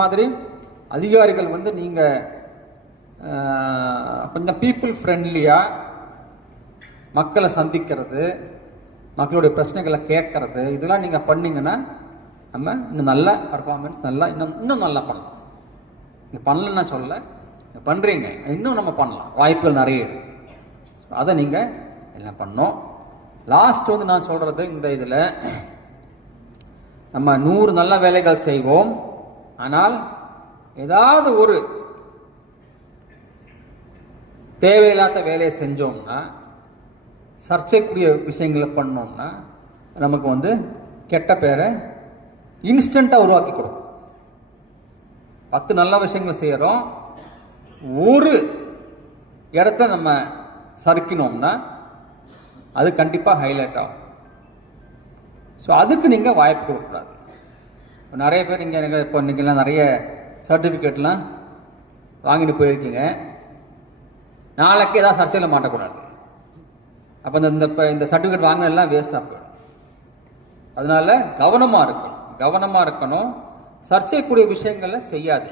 மாதிரி அதிகாரிகள் வந்து நீங்கள் கொஞ்சம் பீப்புள் ஃப்ரெண்ட்லியாக மக்களை சந்திக்கிறது மக்களுடைய பிரச்சனைகளை கேட்கறது இதெல்லாம் நீங்கள் பண்ணீங்கன்னா நம்ம இன்னும் நல்ல பர்ஃபார்மன்ஸ் நல்லா இன்னும் இன்னும் நல்லா பண்ணலாம். நீங்கள் பண்ணலன்னா சொல்ல நீங்கள் பண்ணுறீங்க இன்னும் நம்ம பண்ணலாம். வாய்ப்புகள் நிறைய இருக்குது அதை நீங்கள் எல்லாம் பண்ணோம் லாஸ்ட் வந்து நான் சொல்கிறது இந்த இதில் நம்ம நூறு நல்ல வேலைகள் செய்வோம். ஆனால் ஏதாவது ஒரு தேவையில்லாத வேலையை செஞ்சோம்னா சர்ச்சைக்குரிய விஷயங்களை பண்ணோம்னா நமக்கு வந்து கெட்ட பேரை இன்ஸ்டண்ட்டாக உருவாக்கி கொடுக்கும். பத்து நல்ல விஷயங்கள் செய்கிறோம் ஒரு இடத்த நம்ம சறுக்கினோம்னா அது கண்டிப்பாக ஹைலைட் ஆகும். ஸோ அதுக்கு நீங்கள் வாய்ப்பு கொடுக்கக்கூடாது. இப்போ நிறைய பேர் இங்கே எனக்கு இப்போ இன்றைக்கெல்லாம் நிறைய சர்டிஃபிகேட்லாம் வாங்கிட்டு போயிருக்கீங்க. நாளைக்கு ஏதாவது சர்ச்சையில் மாட்டக்கூடாது. அப்போ இந்த இந்த இப்போ இந்த சர்டிஃபிகேட் வாங்கினதெல்லாம் வேஸ்ட்டாக போயிடும். அதனால் கவனமாக இருக்கணும். கவனமாக இருக்கணும். சர்ச்சைக்குரிய விஷயங்களை செய்யாது